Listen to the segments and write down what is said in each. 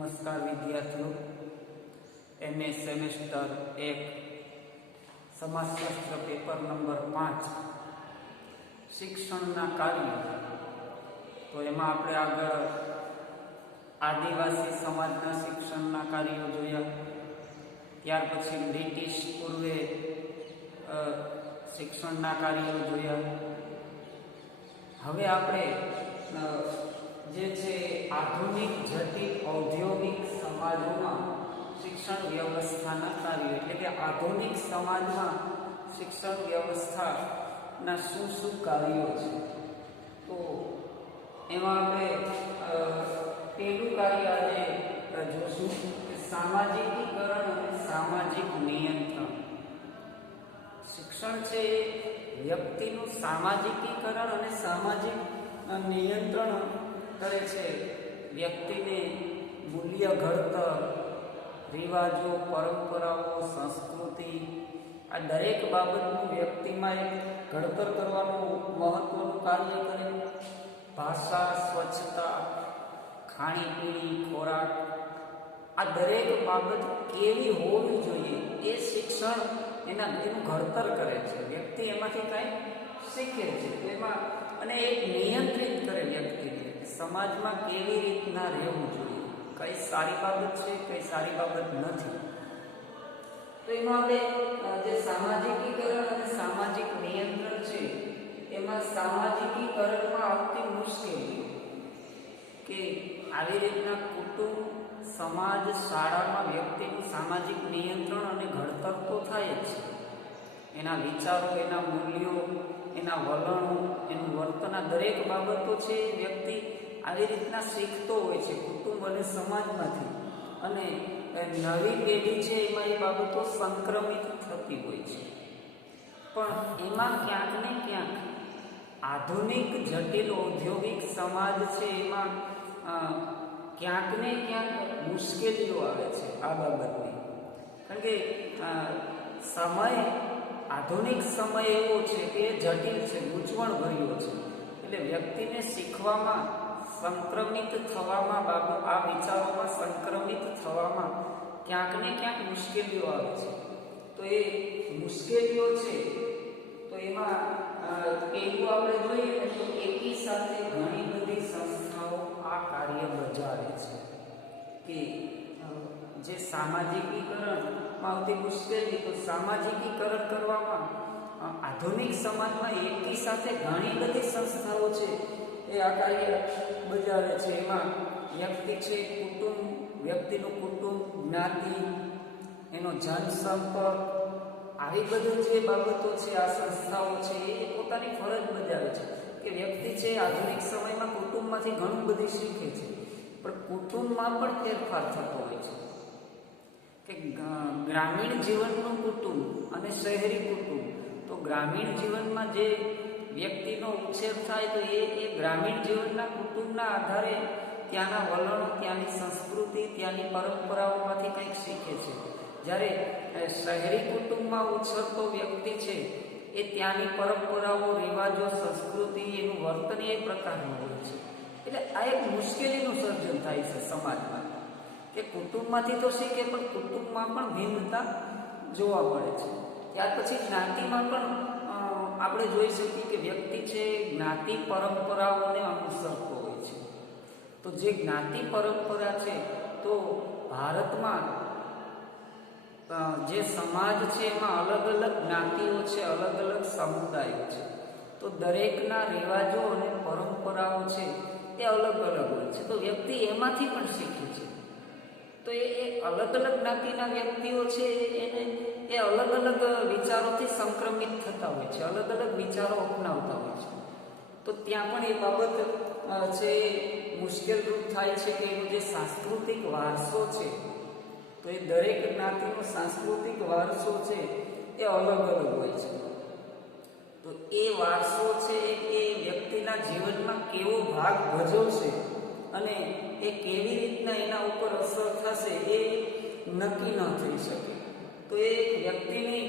નમસ્કાર વિદ્યાર્થીઓ, MA semester 1 સમાજશાસ્ત્ર paper number 5 શિક્ષણના કાર્યો. તો એમાં આપણે આગળ આદિવાસી સમાજના શિક્ષણના કાર્યો જોયા. ત્યાર પછી બ્રિટિશ પૂર્વે શિક્ષણના કાર્યો જોયા. હવે આપણે જે છે આધુનિક જટિલ ઔદ્યોગિક સમાજોમાં શિક્ષણ વ્યવસ્થાના કાર્યો, એટલે કે આધુનિક સમાજમાં શિક્ષણ વ્યવસ્થાના શું શું કાર્યો છે. તો એમાં આપણે પહેલું કાર્ય આજે જોશું કે સામાજિકીકરણ અને સામાજિક નિયંત્રણ. શિક્ષણ છે એ વ્યક્તિનું સામાજિકીકરણ અને સામાજિક નિયંત્રણ કરે છે. વ્યક્તિને મૂલ્ય ઘડતર, રિવાજો, પરંપરાઓ, સંસ્કૃતિ, આ દરેક બાબતનું વ્યક્તિમાં એક ઘડતર કરવાનું મહત્વનું કાર્ય કરે. ભાષા, સ્વચ્છતા, ખાણીપીણી, ખોરાક, આ દરેક બાબત કેવી હોવી જોઈએ એ શિક્ષણ એનું ઘડતર કરે છે. વ્યક્તિ એમાંથી કંઈ શીખે છે એમાં, અને એક નિયંત્રિત કરે વ્યક્તિને સમાજમાં કેવી રીતના રહેવું જોઈએ, કઈ સારી બાબત છે, કઈ સારી બાબત નથી. તો એમાં આપણે જે સામાજિકીકરણ અને સામાજિક નિયંત્રણ છે, એમાં સામાજિકીકરણમાં આવતી મુશ્કેલી કે આવી રીતના કુટુંબ, સમાજ, શાળામાં વ્યક્તિનું સામાજિક નિયંત્રણ અને ઘડતર તો થાય જ છે. એના વિચારો, એના મૂલ્યો, એના વલણો, એનું વર્તન, આ દરેક બાબતો છે વ્યક્તિ આવી રીતના શીખતો હોય છે કુટુંબ અને સમાજમાંથી, અને નવી પેઢી છે એમાં એ બાબતો સંક્રમિત થતી હોય છે. પણ એમાં ક્યાંક ને ક્યાંક આધુનિક જટિલ ઔદ્યોગિક સમાજ છે એમાં ક્યાંક ને ક્યાંક મુશ્કેલીઓ આવે છે આ બાબતની. કારણ કે સમય, આધુનિક સમય એવો છે કે જટિલ છે, ગૂંચવણ ભર્યો છે. એટલે વ્યક્તિને શીખવામાં, સંક્રમિત થવામાં, આ વિચારોમાં સંક્રમિત થવામાં ક્યાંક ને ક્યાંક મુશ્કેલીઓ આવે છે. તો એ મુશ્કેલીઓ છે, તો એમાં એવું આપણે જોઈએ ને તો એકી સાથે ઘણી બધી સંસ્થાઓ આ કાર્ય બજાવે છે કે જે સામાજિકીકરણમાં આવતી મુશ્કેલી, તો સામાજિકીકરણ કરવામાં આધુનિક સમાજમાં એકી સાથે ઘણી બધી સંસ્થાઓ છે એ આ કાર્ય બજાવે છે. એમાં વ્યક્તિ છે, કુટુંબ, વ્યક્તિનું કુટુંબ, જ્ઞાતિ, એનો જનસંપર્ક, આવી બધી જે બાબતો છે આ સંસ્થાઓ છે એ પોતાની ફરજ બજાવે છે કે વ્યક્તિ છે આધુનિક સમયમાં કુટુંબમાંથી ઘણું બધું શીખે છે, પણ કુટુંબમાં પણ ફેરફાર થતો હોય છે કે ગ્રામીણ જીવનનું કુટુંબ અને શહેરી કુટુંબ. તો ગ્રામીણ જીવનમાં જે વ્યક્તિનો ઉછેર થાય તો એ ગ્રામીણ જીવનના કુટુંબના આધારે ત્યાંના વલણો, ત્યાંની સંસ્કૃતિ, ત્યાંની પરંપરાઓમાંથી કંઈક શીખે છે. જ્યારે શહેરી કુટુંબમાં ઉછરતો વ્યક્તિ છે એ ત્યાંની પરંપરાઓ, રિવાજો, સંસ્કૃતિ, એનું વર્તન એ પ્રકારનું હોય છે. એટલે આ એક મુશ્કેલીનું સર્જન થાય છે સમાજમાં કે કુટુંબમાંથી તો શીખે પણ કુટુંબમાં પણ ભિન્નતા જોવા મળે છે. ત્યાર પછી જ્ઞાતિમાં પણ આપણે જોઈ શકીએ કે વ્યક્તિ છે જ્ઞાતિ પરંપરાઓને અનુસરતો હોય છે. તો જે જ્ઞાતિ પરંપરા છે, તો ભારતમાં જે સમાજ છે એમાં અલગ અલગ જ્ઞાતિઓ છે, અલગ અલગ સમુદાયો છે. તો દરેકના રિવાજો અને પરંપરાઓ છે એ અલગ અલગ હોય છે. તો વ્યક્તિ એમાંથી પણ શીખે છે. તો એ અલગ અલગ જ્ઞાતિના વ્યક્તિઓ છે એ અલગ અલગ વિચારોથી સંક્રમિત થતા હોય છે, અલગ અલગ વિચારો અપનાવતા હોય છે. તો ત્યાં પણ એ બાબત છે મુશ્કેલરૂપ થાય છે કે એનો જે સાંસ્કૃતિક વારસો છે, તો એ દરેક જ્ઞાતિનો સાંસ્કૃતિક વારસો છે એ અલગ અલગ હોય છે. તો એ વારસો છે એ વ્યક્તિના જીવનમાં કેવો ભાગ ભજવશે અને એ કેવી રીતના એના ઉપર અસર થશે એ નક્કી ન થઈ શકે. તો એ વ્યક્તિની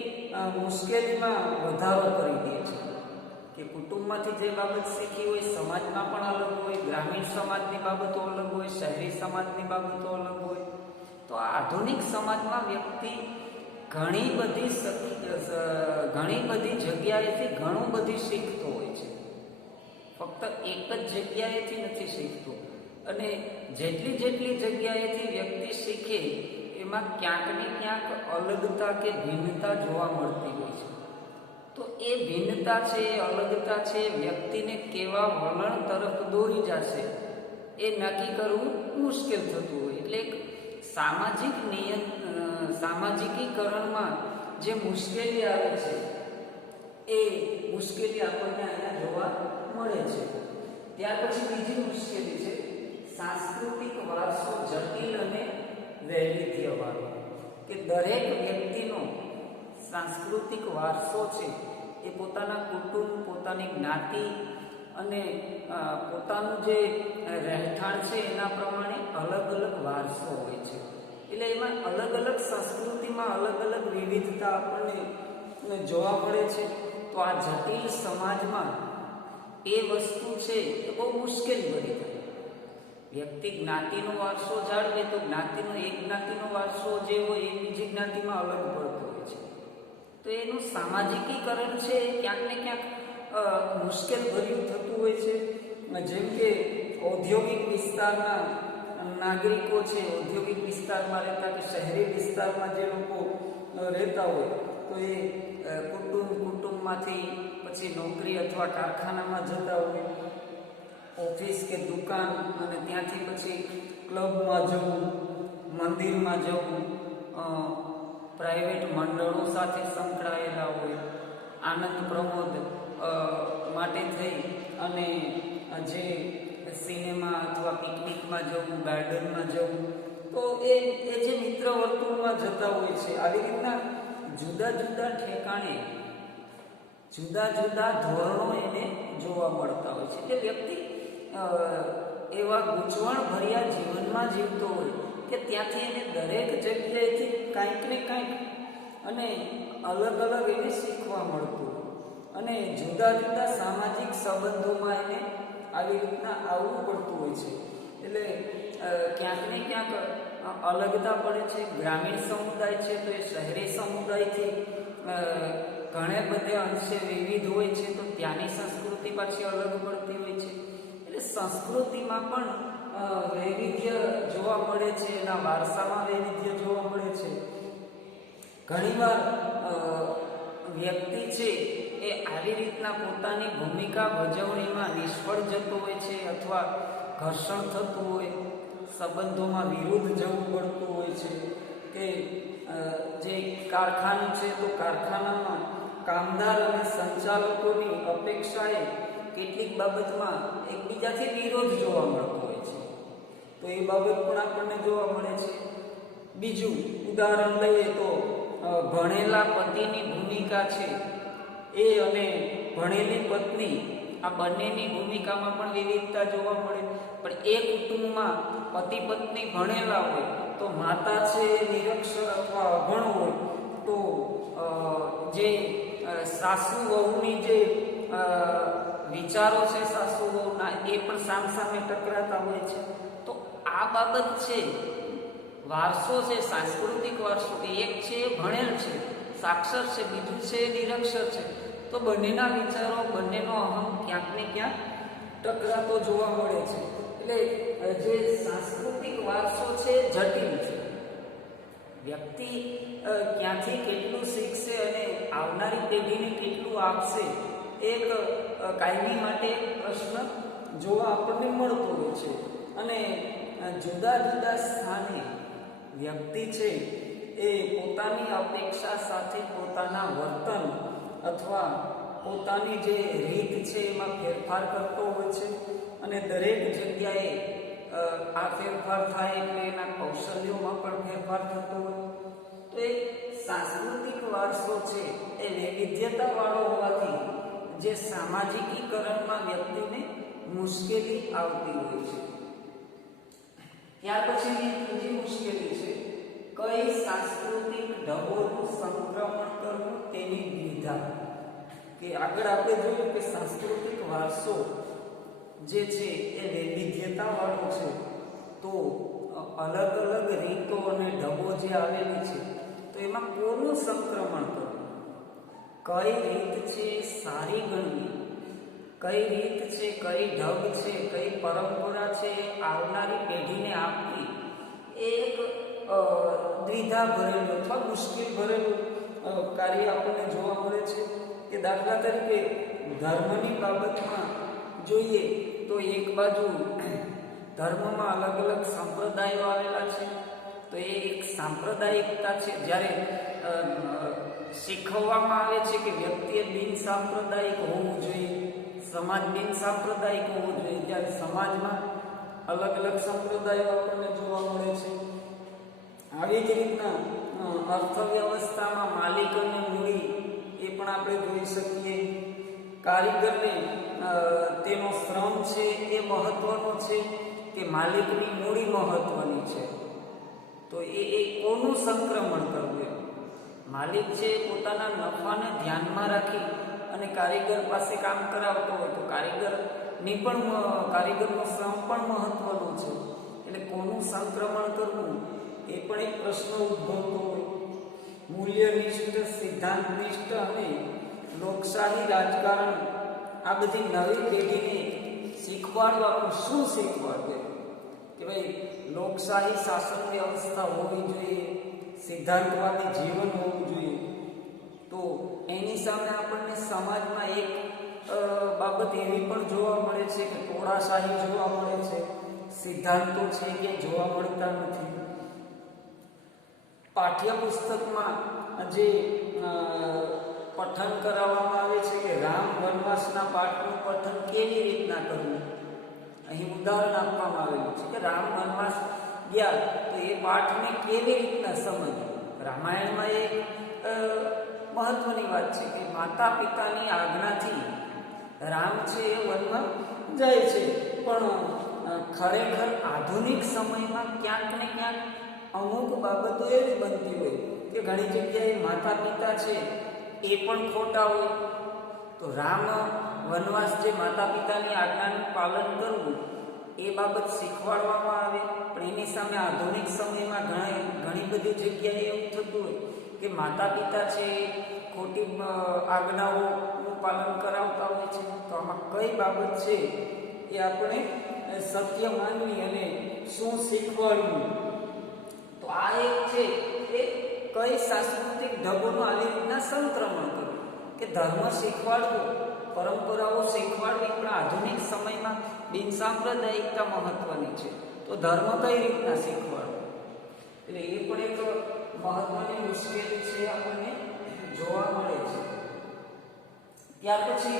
મુશ્કેલીમાં વધારો કરી દે છે. કે કુટુંબમાંથી જે બાબત શીખી હોય સમાજમાં પણ અલગ હોય, ગ્રામીણ સમાજની બાબતો અલગ હોય, શહેરી સમાજની બાબતો અલગ હોય. તો આ આધુનિક સમાજમાં વ્યક્તિ ઘણી બધી જગ્યાએથી ઘણું બધું શીખતો હોય છે. ફક્ત એક જ જગ્યાએથી નથી શીખતો. અને જેટલી જગ્યાએથી વ્યક્તિ શીખે એમાં ક્યાંક ને ક્યાંક અલગતા કે ભિન્નતા જોવા મળતી હોય છે. તો એ ભિન્નતા છે, અલગતા છે, વ્યક્તિને કેવા વલણ તરફ દોરી જશે એ નક્કી કરવું મુશ્કેલ થતું હોય. એટલે એક સામાજિકીકરણમાં જે મુશ્કેલી આવે છે એ મુશ્કેલી આપણને અહીંયા જોવા મળે છે. ત્યાર પછી બીજી મુશ્કેલી છે સાંસ્કૃતિક વારસો જટિલ અને વૈવિધ્યવાળો. કે દરેક વ્યક્તિનો સાંસ્કૃતિક વારસો છે એ પોતાના કુટુંબ, પોતાની જ્ઞાતિ અને પોતાનું જે રહેઠાણ છે એના પ્રમાણે અલગ અલગ વારસો હોય છે. એટલે એમાં અલગ અલગ સંસ્કૃતિમાં અલગ અલગ વિવિધતા આપણને જોવા મળે છે. તો આ જટિલ સમાજમાં એ વસ્તુ છે એ બહુ મુશ્કેલ બની જાય. વ્યક્તિ જ્ઞાતિનો વારસો જાળવે તો એક જ્ઞાતિનો વારસો જે હોય એ બીજી જ્ઞાતિમાં અલગ પડતો હોય છે. તો એનું સામાજિકીકરણ છે ક્યાંક ને ક્યાંક મુશ્કેલ ભર્યું થતું હોય છે. જેમ કે ઔદ્યોગિક વિસ્તારના નાગરિકો છે, ઔદ્યોગિક વિસ્તારમાં રહેતા કે શહેરી વિસ્તારમાં જે લોકો રહેતા હોય તો એ કુટુંબમાંથી પછી નોકરી અથવા કારખાનામાં જતા હોય, ઓફિસ કે દુકાન, અને ત્યાંથી પછી ક્લબમાં જવું, મંદિરમાં જવું, પ્રાઇવેટ મંડળો સાથે સંકળાયેલા હોય, આનંદ પ્રમોદ માટે થઈ અને જે સિનેમા અથવા પિકનિકમાં જવું, ગાર્ડનમાં જવું, તો એ જે મિત્ર વર્તુળમાં જતા હોય છે. આવી રીતના જુદા જુદા ઠેકાણે જુદા જુદા ધોરણો એને જોવા મળતા હોય છે. એટલે વ્યક્તિ એવા ગૂંચવણ ભર્યા જીવનમાં જીવતો હોય કે ત્યાંથી એને દરેક જગ્યાએથી કાંઈક ને કાંઈક અને અલગ અલગ એને શીખવા મળતું હોય. અને જુદા જુદા સામાજિક સંબંધોમાં એને આવી રીતના આવવું પડતું હોય છે. એટલે ક્યાંક ને ક્યાંક અલગતા પડે છે. ગ્રામીણ સમુદાય છે તો એ શહેરી સમુદાયથી ઘણે બધે અંશે વિવિધ હોય છે, તો ત્યાંની સંસ્કૃતિ પાછી અલગ પડતી હોય છે. એટલે સંસ્કૃતિમાં પણ વૈવિધ્ય જોવા મળે છે, એના વારસામાં વૈવિધ્ય જોવા મળે છે. ઘણીવાર વ્યક્તિ છે એ આવી રીતના પોતાની ભૂમિકા ભજવણીમાં નિષ્ફળ જતો હોય છે, અથવા ઘર્ષણ થતું હોય, સંબંધોમાં વિરુદ્ધ જવું પડતું હોય છે. કે જે કારખાનું છે તો કારખાનામાં કામદાર અને સંચાલકોની અપેક્ષાએ કેટલીક બાબતમાં એકબીજાથી વિરોધ જોવા મળતો હોય છે. તો એ બાબત પણ આપણને જોવા મળે છે. બીજું ઉદાહરણ લઈએ તો ભણેલા પતિની ભૂમિકા છે એ અને ભણેલી પત્ની, આ બંનેની ભૂમિકામાં પણ વિવિધતા જોવા મળે. પણ એ કુટુંબમાં પતિ પત્ની ભણેલા હોય તો માતા છે નિરક્ષર અથવા અભણ હોય, તો જે સાસુ વહુની જે વિચારો છે સાસુ વહુના એ પણ સામસામે ટકરાતા હોય છે. તો આ બાબત છે, વારસો છે, સાંસ્કૃતિક વારસો, કે એક છે ભણેલ છે, સાક્ષર છે, બીજું છે નિરક્ષર છે, તો બંનેના વિચારો, બંનેનો અહમ ક્યાંક ને ક્યાંક ટકરાતો જોવા મળે છે. એટલે જે સાંસ્કૃતિક વારસો છે જટિલ છે. વ્યક્તિ ક્યાંથી કેટલું શીખશે અને આવનારી પેઢીને કેટલું આપશે, એક કાયમી માટે પ્રશ્ન જોવા આપણને મળતો હોય છે. અને જુદા જુદા સ્થાને વ્યક્તિ છે એ પોતાની અપેક્ષા સાથે પોતાના વર્તન અથવા પોતાની જે રીત છે એમાં ફેરફાર કરતો હોય છે. અને દરેક જગ્યાએ આ ફેરફાર થાય એટલે એના કૌશલ્યોમાં પણ ફેરફાર થતો હોય. તો એ સાંસ્કૃતિક વારસો છે એ વૈવિધ્યતાવાળો હોવાથી જે સામાજિકીકરણમાં વ્યક્તિને મુશ્કેલી આવતી હોય છે. ત્યાર પછીની ત્રીજી મુશ્કેલી છે કઈ સાંસ્કૃતિક ઢબોનું સંક્રમણ કરવું તેની દ્વિધા. કે આગળ આપણે જોયું કે સાંસ્કૃતિક વારસો જે છે એ વૈવિધ્યતાવાળો છે. તો અલગ અલગ રીતો અને ઢબો જે આવેલી છે તો એમાં કોનું સંક્રમણ કરવું, કઈ રીત છે સારી ગણવી, કઈ રીત છે, કઈ ઢબ છે, કઈ પરંપરા છે આવનારી પેઢીને આપવી, એ એક દ્વિધા ભરેલું અથવા મુશ્કેલ ભરેલું કાર્ય આપણને જોવા મળે છે. કે દાખલા તરીકે ધર્મની બાબતમાં જોઈએ તો એક બાજુ ધર્મમાં અલગ અલગ સંપ્રદાયો આવેલા છે. તો એ એક સાંપ્રદાયિકતા છે. જ્યારે શીખવવામાં આવે છે કે વ્યક્તિએ બિન સાંપ્રદાયિક હોવું જોઈએ, સમાજ બિન સાંપ્રદાયિક હોવું જોઈએ, ત્યારે સમાજમાં અલગ અલગ સંપ્રદાયો આપણને જોવા મળે છે. આવી જ રીતના અર્થવ્યવસ્થામાં માલિક અને મૂડી એ પણ આપણે જોઈ શકીએ. કારીગરને તેનો શ્રમ છે એ મહત્વનો છે કે માલિકની મૂડી મહત્વની છે. તો એ કોનું સંક્રમણ કરવું? માલિક છે પોતાના નફાને ધ્યાનમાં રાખી અને કારીગર પાસે કામ કરાવતો હોય તો કારીગરનો શ્રમ પણ મહત્વનો છે. એટલે કોનું સંક્રમણ કરવું એ પણ એક પ્રશ્ન ઉદ્ભવતો હોય. મૂલ્યનિષ્ઠ, સિદ્ધાંતનિષ્ઠ અને લોકશાહી રાજકારણ આ બધી નવી પેઢીને શીખવાડવાનું શું શીખવાડે કે ભાઈ લોકશાહી શાસન વ્યવસ્થા હોવી જોઈએ, સિદ્ધાંતવાદી જીવન હોવું જોઈએ. તો એની સામે આપણને સમાજમાં એક બાબત એવી પણ જોવા મળે છે કે ટોળાશાહી જોવા મળે છે, સિદ્ધાંતો છે કે જોવા મળતા નથી. પાઠ્યપુસ્તકમાં જે પઠન કરાવવામાં આવે છે કે રામ વનવાસના પાઠનું પઠન કેવી રીતના કરવું, અહીં ઉદાહરણ આપવામાં આવેલું છે કે રામ વનવાસ ગયા તો એ પાઠને કેવી રીતના સમજવું. રામાયણમાં એક મહત્વની વાત છે કે માતા પિતાની આજ્ઞાથી રામ છે એ વનમાં જાય છે. પણ ખરેખર આધુનિક સમયમાં ક્યાંક ને ક્યાંક અમુક બાબતો એવી બનતી હોય કે ઘણી જગ્યાએ માતા પિતા છે એ પણ ખોટા હોય. તો રામ વનવાસ જે માતા પિતાની આજ્ઞાનું પાલન કરવું એ બાબત શીખવાડવામાં આવે. પણ એની સામે આધુનિક સમયમાં ઘણી બધી જગ્યાએ એવું થતું હોય કે માતા પિતા છે ખોટી આજ્ઞાઓનું પાલન કરાવતા હોય છે. તો આમાં કઈ બાબત છે એ આપણે સત્ય માનવી અને શું શીખવાડવું. તો આ એક છે એ કઈ સાંસ્કૃતિક ઢબોનું આવી રીતના સંક્રમણ કરવું કે ધર્મ શીખવાડવું, પરંપરાઓ શીખવાડવી, પણ આધુનિક સમયમાં બિનસાંપ્રદાયિકતા મહત્વની છે. તો ધર્મ કઈ રીતના શીખવાડવું, એટલે એ પણ એક મહત્વની મુશ્કેલી છે આપણને જોવા મળે છે. ત્યાર પછી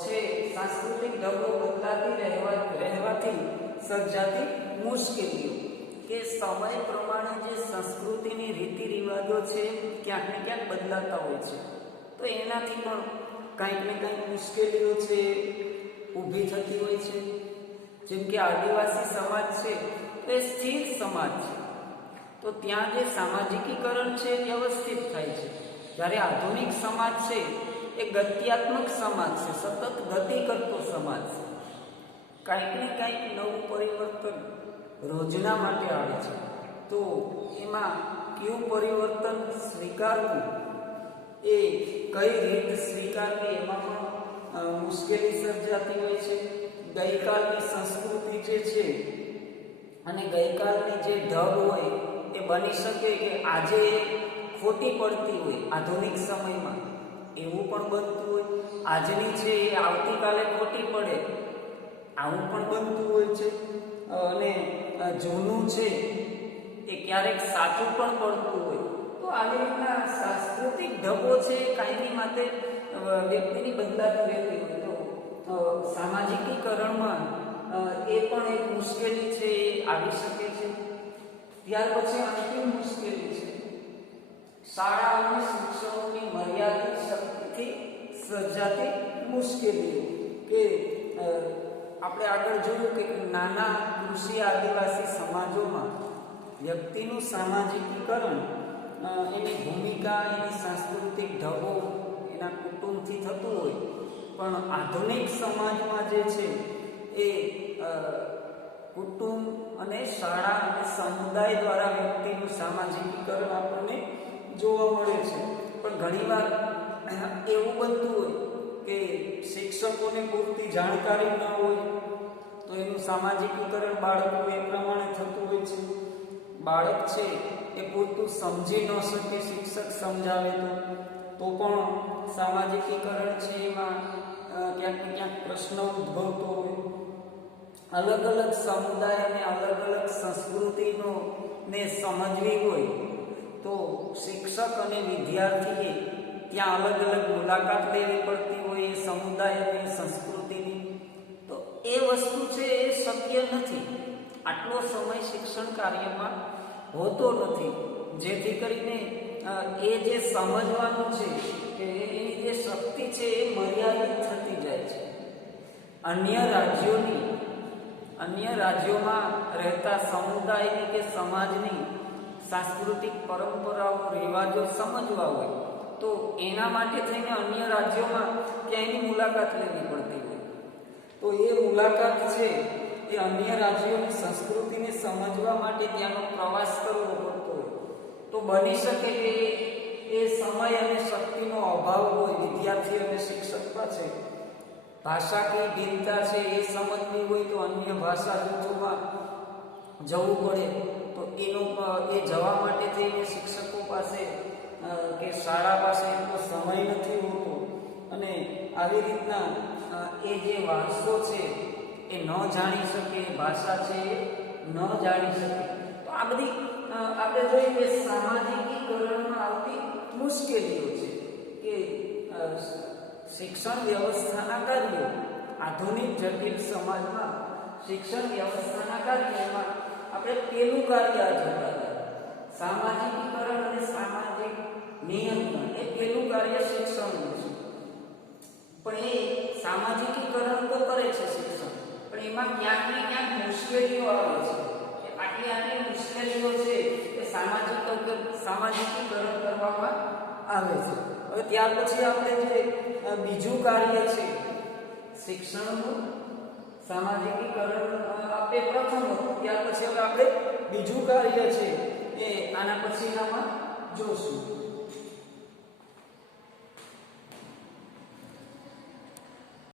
છે સાંસ્કૃતિક ઢબો બદલાતી રહેવાથી સર્જાતી મુશ્કેલીઓ કે સમય પ્રમાણે જે સંસ્કૃતિની રીતિ રિવાજો છે ક્યાંક ને ક્યાંક બદલાતા હોય છે. તો એનાથી પણ કંઈક ને કંઈક મુશ્કેલીઓ છે ઊભી થતી હોય છે. જેમ કે આદિવાસી સમાજ છે તો એ સ્થિર સમાજ છે, તો ત્યાં જે સામાજિકીકરણ છે વ્યવસ્થિત થાય છે. જ્યારે આધુનિક સમાજ છે એ ગત્યાત્મક સમાજ છે, સતત ગતિ કરતો સમાજ છે. કંઈક ને કંઈક નવું પરિવર્તન રોજના માટે આવે છે. તો એમાં કયું પરિવર્તન સ્વીકારવું, એ કઈ રીત સ્વીકારવી, એમાં પણ મુશ્કેલી સર્જાતી હોય છે. ગઈકાલની સંસ્કૃતિ જે છે અને ગઈકાલની જે ઢબ હોય એ બની શકે કે આજે ખોટી પડતી હોય આધુનિક સમયમાં, એવું પણ બનતું હોય. આજની છે એ આવતીકાલે ખોટી પડે, આવું પણ બનતું હોય છે. અને જૂનું છે એ ક્યારેક સાચું પણ પડતું હોય. તો આવી રીતના સાંસ્કૃતિક ઢબો છે કાયમી માટે વ્યક્તિની બદલાતી રહેતી હોય. તો સામાજિકીકરણમાં એ પણ એક મુશ્કેલી છે એ આવી શકે છે. ત્યાર પછી અંતિમ મુશ્કેલી છે શાળા અને શિક્ષણોની મર્યાદિત શક્તિથી સર્જાતી મુશ્કેલીઓ. કે આપણે આગળ જોયું કે નાના કૃષિ આદિવાસી સમાજોમાં વ્યક્તિનું સામાજિકીકરણ, એની ભૂમિકા, એની સાંસ્કૃતિક ઢબો, એના કુટુંબથી થતું હોય, પણ આધુનિક સમાજમાં જે છે એ કુટુંબ અને શાળા અને સમુદાય દ્વારા વ્યક્તિનું સામાજિકીકરણ આપણને જોવા મળે છે. પણ ઘણીવાર એવું બનતું હોય કે શિક્ષકોને પૂરતી જાણકારી ન હોય તો એનું સામાજિકીકરણ બાળકો એ પ્રમાણે થતું હોય છે. બાળક છે એ પૂરતું સમજી ન શકે, શિક્ષક સમજાવે તો પણ સામાજિકીકરણ છે એમાં ક્યાંક ને ક્યાંક પ્રશ્ન ઉદ્ભવતો હોય. અલગ અલગ સમુદાય અને અલગ અલગ સંસ્કૃતિનો ને સમજવી હોય તો શિક્ષક અને વિદ્યાર્થીએ ત્યાં અલગ અલગ મુલાકાત લેવી પડતી હોય એ સમુદાય અને સંસ્કૃતિની. તો એ વસ્તુ છે એ શક્ય નથી. આટલો સમય શિક્ષણ કાર્યમાં હોતો નથી, જેથી કરીને એ જે સમજવાનું છે કે એની જે શક્તિ છે એ મર્યાદિત થતી જાય છે. અન્ય રાજ્યોમાં રહેતા સમુદાયની કે સમાજની સાંસ્કૃતિક પરંપરાઓ, રિવાજો સમજવા હોય તો એના માટે થઈને અન્ય રાજ્યોમાં ક્યાંયની મુલાકાત લેવી પડતી હોય. તો એ મુલાકાત છે એ અન્ય રાજ્યોની સંસ્કૃતિને સમજવા માટે ત્યાંનો પ્રવાસ કરવો પડતો હોય. તો બની શકે કે એ સમય અને શક્તિનો અભાવ હોય વિદ્યાર્થી અને શિક્ષક પાસે. ભાષાકીય ભિન્નતા છે એ સમજવી હોય તો અન્ય ભાષા જૂથોમાં જવું પડે. તો એ જવા માટે થઈને શિક્ષકો પાસે કે શાળા પાસે એટલો સમય નથી હોતો, અને આવી રીતના એ જે વારસો છે એ ન જાણી શકે, ભાષા છે એ ન જાણી શકે. તો આ બધી આપણે જોઈએ કે સામાજિકીકરણમાં આવતી મુશ્કેલીઓ છે કે શિક્ષણ વ્યવસ્થાના કાર્યો, આધુનિક જટિલ સમાજમાં શિક્ષણ વ્યવસ્થાના કાર્યમાં આપણે પેલું કાર્ય જોતા હતા, સામાજિકીકરણ અને સામાજિક નિયંત્રણ. એ પેલું કાર્ય શિક્ષણનું છે. પણ એ સામાજિકીકરણ તો કરે છે શિક્ષણ, પણ એમાં ક્યાંક ને ક્યાંક મુશ્કેલીઓ આવે છે. આટલી મુશ્કેલીઓ છે એ સામાજિકીકરણ કરવામાં આવે છે. હવે ત્યાર પછી આપણે જે બીજું કાર્ય છે શિક્ષણનું સામાજિકીકરણ આપણે પ્રથમ હતું, ત્યાર પછી હવે આપણે બીજું કાર્ય છે એ આના પછીનામાં જોશું.